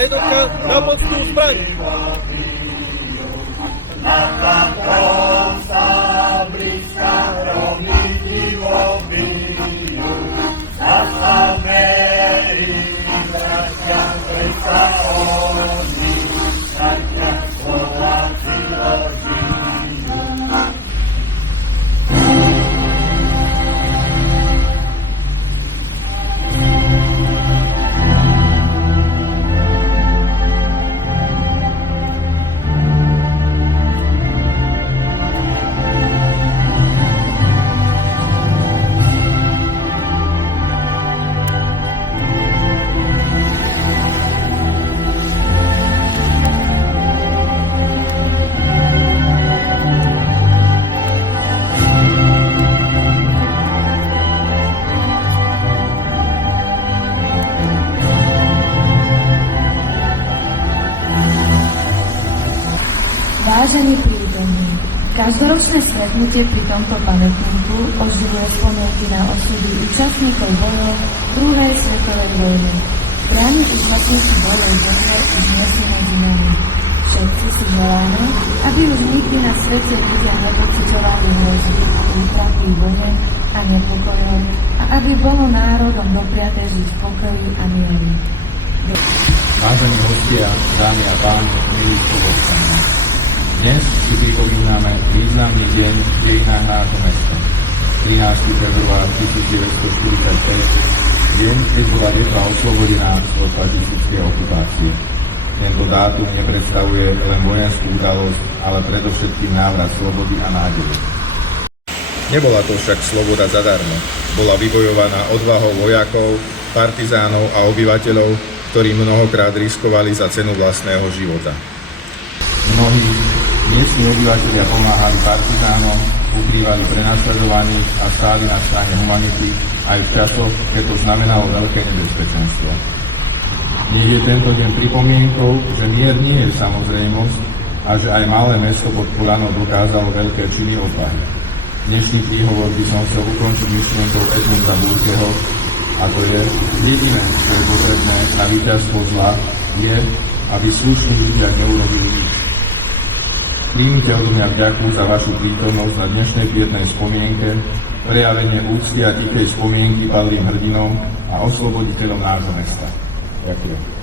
jednotka na mocnú zbraň. Vážení prítomní, každoročné stretnutie pri tomto pamätníku oživuje spomienky na osudy účastníkov bojov druhej svetovej vojny. Brániť účastníky bojov zomrel už dnes medzi nami. Všetci si želáme, aby už nikdy na svete ľudia nepociťovali hrozby a útrapy vojny a nepokojov a aby bolo národom dopriate žiť v pokoji a mieri. Vážení hostia, dámy a páni, milí spoluobčania. Dnes si pripomíname významný deň v dejinách nášho mesta. 13. február 1945, deň, keď bola Detva oslobodená od fašistickej okupácie. Tento dátum nepredstavuje len vojenskú udalosť, ale predovšetkým návrat slobody a nádeje. Nebola to však sloboda zadarmo. Bola vybojovaná odvahou vojakov, partizánov a obyvateľov, ktorí mnohokrát riskovali za cenu vlastného života. Mnohí miestni obyvateľia pomáhali partizánom, ukrývali prenasledovaných a stáli na strane humanity aj v časoch, keď to znamenalo veľké nebezpečenstvo. Nech je tento deň pripomienkou, že mier nie je samozrejmosť a že aj malé mesto pod Polanou dokázalo veľké činy odvahy. Dnešný príhovor by som chcel ukončiť myšlienkou Edmunda Burkeho, a to je: jediné, čo je potrebné na víťazstvo zla, je, aby slušní ľudia neurobili nič. Príjmite odo mňa vďaku za vašu prítomnosť na dnešnej pietnej spomienke, prejavenie úcty a tikej spomienky padlým hrdinom a osloboditeľom nášho mesta. Ďakujem.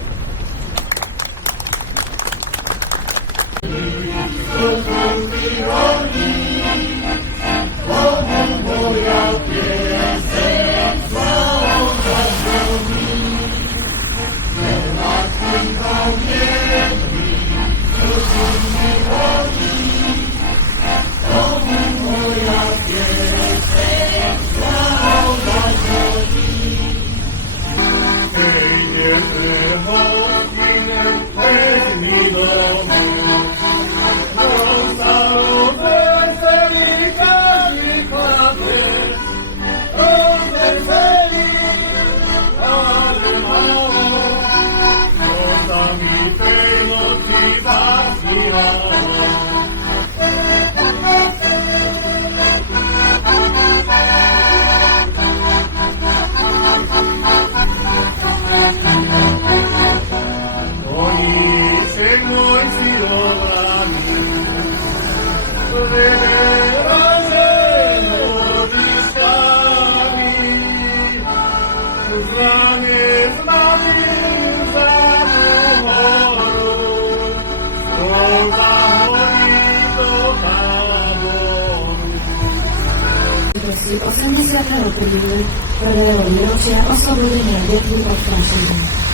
Si 80. príjmu prvého výročia oslobodenia Detvy od fašizmu.